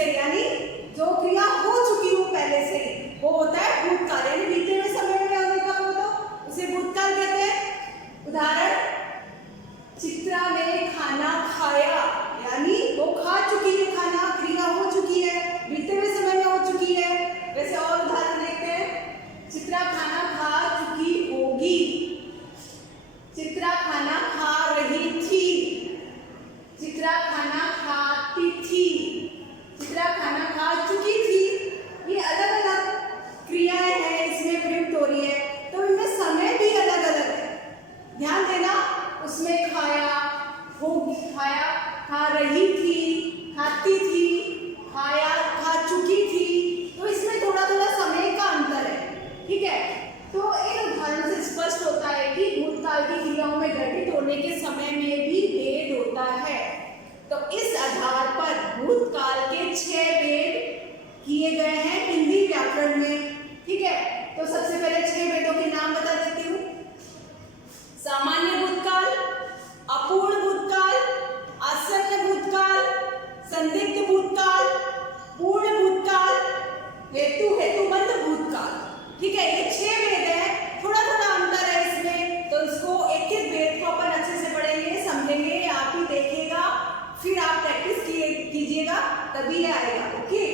से, यानी जो क्रिया हो चुकी हो पहले से ही, वो होता है भूतकाल। यानी बीते हुए समय में होने का वो तो उसे भूतकाल कहते हैं। उदाहरण, चित्रा ने खाना खाया, यानी वो खा चुकी है खाना, क्रिया हो चुकी है, बीते हुए समय में हो चुकी है। वैसे और उदाहरण देखते हैं, चित्रा खाना खा चुकी होगी, चित्रा खाना खा रही थी, चित्रा खाना खाती थी, चित्रा खाना खा चुकी थी। ये अलग अलग क्रियाएं हैं, इसमें प्रयुक्त हो रही है, तो इनमें समय भी अलग अलग है। ध्यान देना, उसमें खाया, होगी, खाया, खा रही थी, खाती थी, खाया, खा चुकी थी, तो इसमें थोड़ा थोड़ा समय का अंतर है। ठीक है, तो इन उदाहरण से स्पष्ट होता है कि भूतकाल की क्रियाओं में घटित होने के समय में भी भेद होता है। तो इस आधार पर भूतकाल के 6 भेद किए गए हैं हिंदी व्याकरण में। ठीक है, तो सबसे पहले 6 भेदों के नाम बता देती हूँ। सामान्य भूतकाल, अपूर्ण भूतकाल, आसन्न भूतकाल, संदिग्ध भूतकाल, पूर्ण भूतकाल, हेतुबद्ध भूतकाल। ठीक है, ये 6 भेद है, थोड़ा थोड़ा अंतर है इसमें, तो इसको एक एक भेद को अपन अच्छे से पढ़ेंगे, समझेंगे, आप ही देखिएगा, फिर आप प्रैक्टिस कीजिएगा, तभी आएगा। ओके,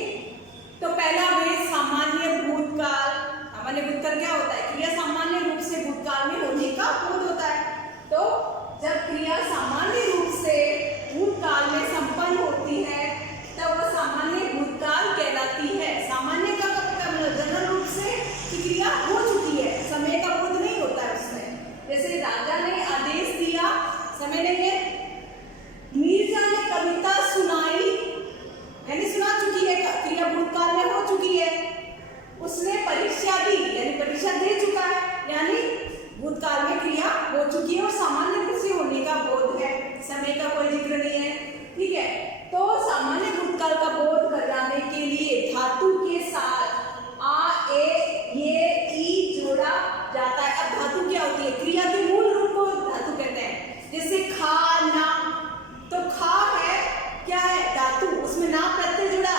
तो पहला भेद सामान्य भूतकाल। सामान्य भूतकाल क्या होता है? क्रिया सामान्य रूप से भूतकाल में होने का बोध होता है। तो जब क्रिया सामान्य रूप से भूतकाल में संपन्न होती है, तब वह सामान्य भूतकाल कहलाती है। सामान्य का मतलब जनरल रूप से कि क्रिया हो चुकी है, समय का बोध नहीं होता है उसमें। जैसे राजा ने आदेश दिया, समय नहीं है। मीर्जा ने कविता सुनाई, यानी सुना चुकी है, क्रिया भूतकाल में हो चुकी है। उसने परीक्षा दी, यानी परीक्षा दे चुका है, यानी भूतकाल में क्रिया हो चुकी है और सामान्य रूप से होने का बोध है, समय का कोई जिक्र नहीं है। ठीक है, तो सामान्य भूतकाल का बोध कराने के लिए धातु के साथ आ, ए, ये, ई जोड़ा जाता है। अब धातु क्या होती है? क्रिया के मूल रूप को धातु कहते हैं। जैसे खाना, तो खा है, क्या है? धातु, उसमें ना प्रत्यय जुड़ा,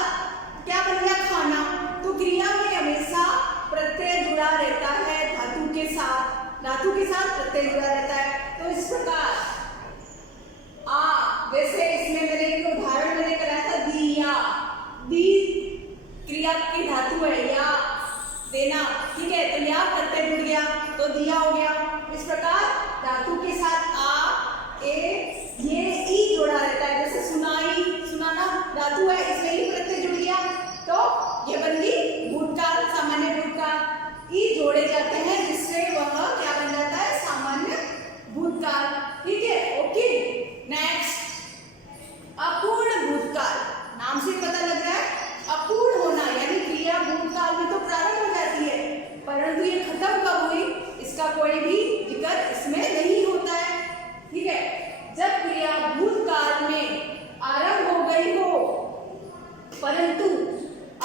क्या बन गया? खाना। तो क्रिया में हमेशा प्रत्यय जुड़ा रहता है धातु के साथ, धातु के साथ प्रत्यय जुड़ा रहता है। तो इस प्रकार वैसे इसमें मैंने एक उदाहरण कराया था, दिया, दी क्रिया की धातु है, या देना। ठीक है, तो या प्रत्यय जुड़ गया तो दिया हो गया। इस प्रकार धातु के साथ आ, ए, ये, ई जोड़ा रहता है। जैसे सुनाई, सुनाना धातु है, इसमें ही प्रत्यय जुड़ गया, तो ये बन गई भूतकाल, सामान्य भूतकाल। ई जोड़े जाते हैं, जिससे वह क्या बन जाता है? सामान्य भूतकाल। ठीक है, ओके। नेक्स्ट, अपूर्ण भूतकाल। नाम से पता लग रहा है अपूर्ण होना, यानी क्रिया भूतकाल में तो प्रारंभ हो जाती है, परंतु ये खत्म कब हुई, इसका कोई भी जिक्र इसमें नहीं होता है। ठीक है, जब क्रिया भूतकाल में आरंभ हो गई हो, परंतु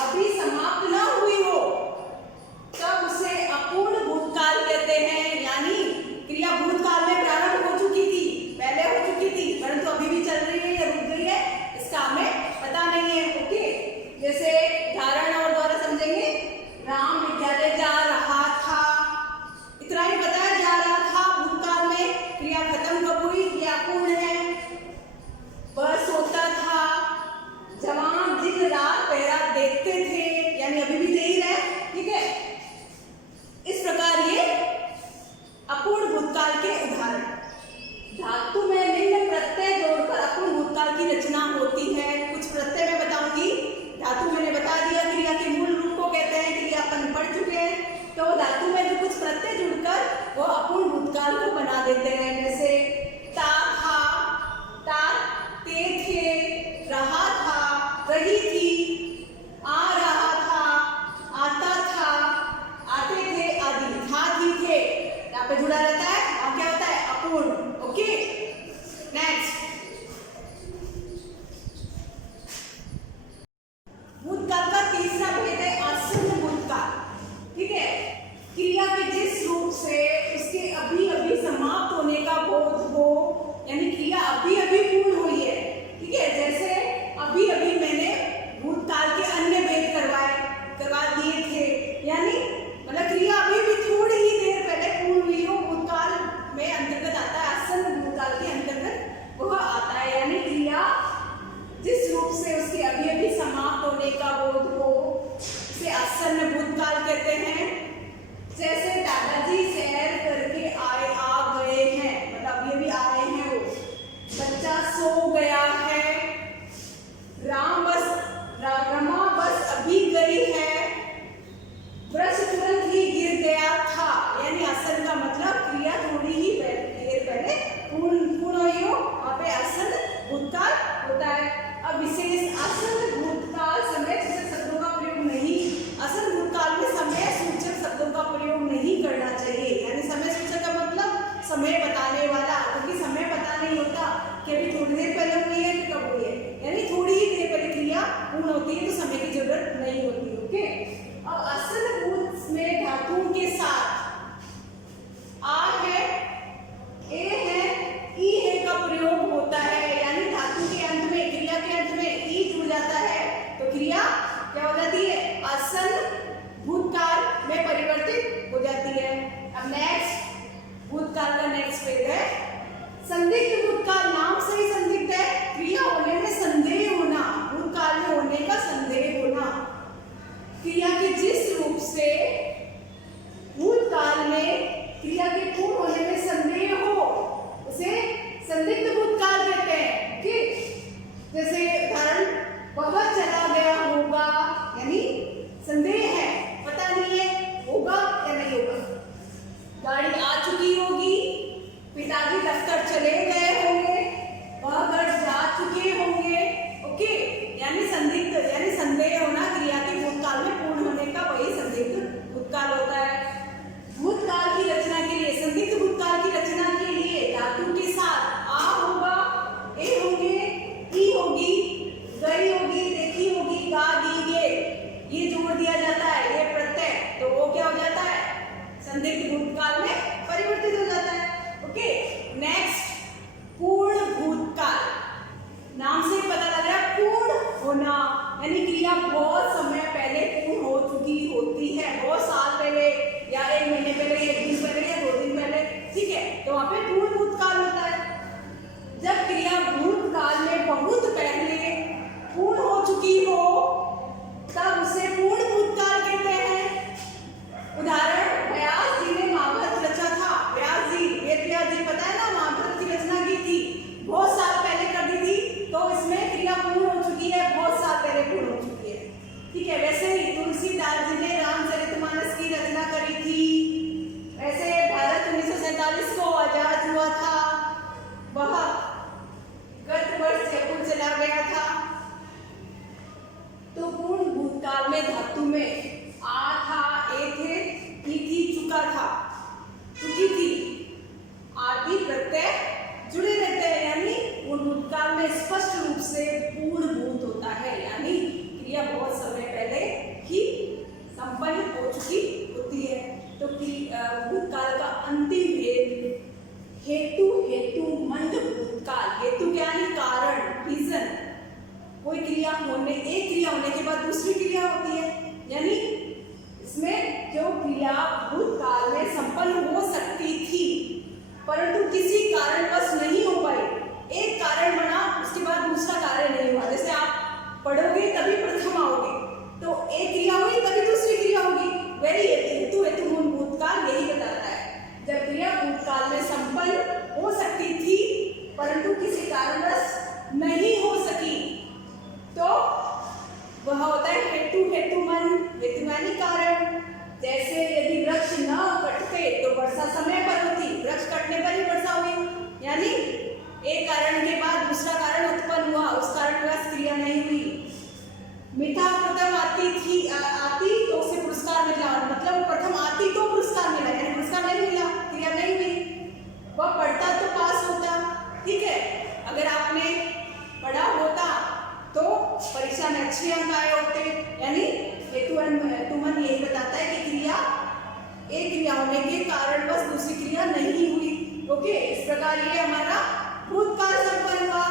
अभी समाप्त न हुई हो, तब उसे अपूर्ण भूतकाल कहते हैं। यानी क्रिया भूतकाल में प्रारंभ हो चुकी थी, पहले हो चुकी थी, परंतु अभी भी चल रही है या रुक गई है, इसका हमें पता नहीं है। ओके, जैसे उदाहरण और द्वारा समझेंगे, राम विद्यालय जा रहा था, इतना ही पता है, जा रहा था भूतकाल में, क्रिया खत्म कब हुई, ये अपूर्ण है। वह सोता था, जवान दिन रात सो गया है, रमा बस अभी गई है, ब्रश तुरंत ही गिर गया था। यानी आसन का मतलब क्रिया थोड़ी ही देर पहले पूर्ण हुई हो, वहाँ पे आसन भूतकाल होता है। अब विशेष आसन भूतकाल समय सूचक शब्दों का प्रयोग नहीं, आसन भूतकाल में समय सूचक शब्दों का प्रयोग नहीं करना चाहिए। यानी समय सूचक का मतलब समय बताने वाला, क्योंकि समय पता नहीं होता कि अभी थोड़ी देर पहले हुई है कि कब हुई है। यानी थोड़ी ही देर पहले क्रिया पूर्ण होती है तो समय की जरूरत नहीं होती। ओके, अब आसन भूत में धातुओं के साथ आ है, ए है, ई है का प्रयोग होता है। यानी धातु के अंत में, क्रिया के अंत में ई जुड़ जाता है तो क्रिया क्या हो जाती है, आसन भूतकाल में परिवर्तित हो जाती है। अब नेक्स्ट भूतकाल का नेक्स्ट पेज है संदिग्ध भूतकाल। नाम से ही संदिग्ध है, क्रिया होने में संदेह होना, भूतकाल में होने का संदेह होना। क्रिया के जिस रूप से भूतकाल में क्रिया के पूर्ण होने में संदेह हो उसे संदिग्ध भूतकाल कहते हैं। ठीक, जैसे उदाहरण, वह चला गया होगा, यानी संदेह है, पता नहीं है होगा या नहीं होगा। गाड़ी आ चुकी होगी, पिताजी दफ्तर चले गए होंगे, वह घर जा चुके होंगे। ओके, यानी संदिग्ध यानी संदेह होना, क्रिया के भूतकाल में पूर्ण होने का वही संदिग्ध भूतकाल होता है। भूतकाल की रचना के लिए, संदिग्ध भूतकाल की रचना के लिए धातु के साथ आ होगा, ए होंगे, ई होगी, गई होगी, देखी होगी, गा दी गे, ये जोड़ दिया जाता है, ये प्रत्यय, तो वो क्या हो जाता है, संदिग्ध भूतकाल में परिवर्तित हो जाता है। ओके, नेक्स्ट पूर्ण भूतकाल। नाम से पता लग रहा है पूर्ण होना, यानी क्रिया बहुत समय पहले पूर्ण हो चुकी होती है, बहुत साल पहले या 1 महीने पहले, 1 दिन पहले या 2 दिन पहले। ठीक है, तो वहाँ पे पूर्ण भूतकाल होता है। जब क्रिया भूतकाल में बहुत पहले पूर्ण हो चुकी हो तब उसे पूर्ण भूतकाल कहते हैं। उदाहरण, व्यास जी ने महाभारत रचा था। व्यास जी, वेदव्यास जी, पता है ना, महाभारत की रचना की थी, बहुत साल पहले कर दी थी, तो इसमें क्रिया पूर्ण हो चुकी है, बहुत साल पहले पूर्ण हो चुकी है। ठीक है, वैसे ही तुलसीदास जी ने रामचरितमानस की रचना करी थी। वैसे भारत 1947 को आजाद हुआ था, वह गत वर्ष जयपुर चला गया था। तो पूर्ण भूतकाल में धातु में आ था, ए थे, ई थी, चुका था, चुकी थी, आदि प्रत्यय जुड़े रहते हैं। यानी पूर्ण भूतकाल में स्पष्ट रूप से पूर्ण भूत होता है, यानी क्रिया बहुत समय पहले ही संपन्न हो चुकी होती है। तो भूतकाल का अंतिम भेद हेतु, हेतुमंद भूतकाल। हेतु क्या है, कारण, रीजन। कोई क्रिया होने, एक क्रिया होने के बाद दूसरी क्रिया होती है, यानी इसमें जो क्रिया भूतकाल में संपन्न हो सकती थी परंतु किसी कारणवश नहीं हो पाई, एक कारण बना उसके बाद दूसरा कार्य नहीं हुआ। जैसे आप पढ़ोगे तभी प्रथम आओगे, तो एक क्रिया हुई तभी दूसरी क्रिया होगी। वेरी हेतु, हेतुमंद भूतकाल यही बताता है, जब क्रिया भूतकाल में संपन्न हो सकती थी परंतु किसी कारणवश नहीं हो सकी तो वह होता है हेतु, हेतुमंद, हेतुमानी कारण। जैसे यदि वृक्ष न कटते तो वर्षा समय पर होती, वृक्ष कटने पर ही वर्षा हुई, यानी एक कारण के बाद दूसरा कारण उत्पन्न हुआ, उस कारणवश क्रिया नहीं हुई। मीठा प्रथम आती तो उसे पुरस्कार मिला, मतलब प्रथम आती तो पुरस्कार मिला, यानी पुरस्कार नहीं मिला, क्रिया नहीं हुई। वह पढ़ता तो पास होता। ठीक है, अगर आपने पढ़ा होता तो परीक्षा में अच्छे अंक आए होते, यानी हेतुमंद यही बताता है कि क्रिया, एक क्रिया होने के कारणवश दूसरी क्रिया नहीं हुई। ओके, इस प्रकार ये हमारा भूतकाल संपन्न हुआ।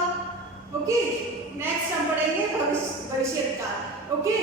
ओके, नेक्स्ट हम पढ़ेंगे भविष्यकाल। ओके।